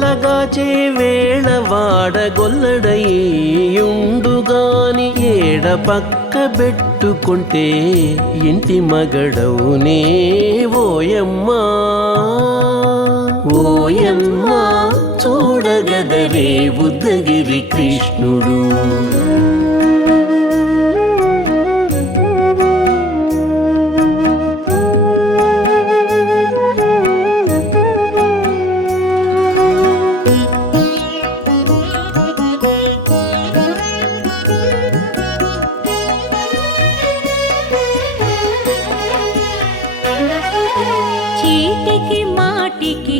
అలగాచే వేళ వాడగొల్లడయ్యుండుగాని ఏడ పక్క పెట్టుకుంటే ఇంటి మగడవునే ఓయమ్మా. ఓయమ్మా చూడగదరే బుద్ధగిరి కృష్ణుడు.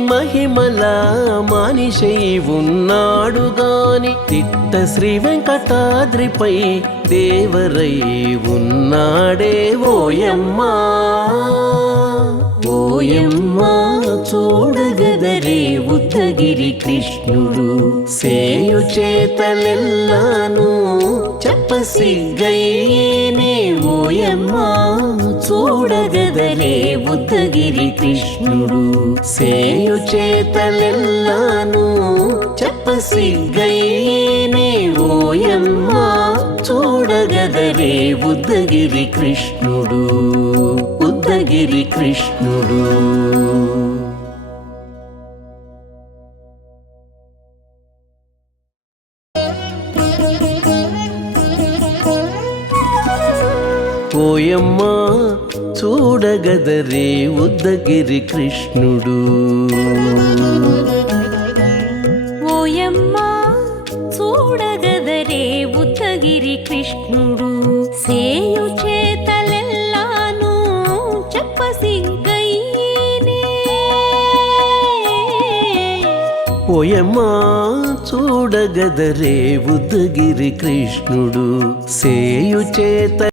మహిమల మానిషై ఉన్నాడు గాని తిట్ట శ్రీ వెంకటాద్రిపై దేవరై ఉన్నాడే ఓయమ్మా. ఓయమ్మా చూడగదరే ఉత్తగిరి కృష్ణుడు. సేయు చేతలెల్లాను చెప్పసిగ్గయ్యే చూడగదరే బుద్ధగిరి కృష్ణుడు. సేయు చేతలెల్లాను చెప్పసిగ్గయ్యేనే ఓయమ్మా. చూడగదరే ఉద్దగిరి కృష్ణుడు ఉద్దగిరి కృష్ణుడు. ఓయమ్మా చూడగదరే ఉద్దగిరి కృష్ణుడు. ఓయమ్మా చూడగదరే ఉత్తగిరి కృష్ణుడు. సేయు చేతలెల్లాను చెప్పసిగ్గయ్యేనే ఓయమ్మా చూడగదరే ఉద్దగిరి కృష్ణుడు. సేయు చేత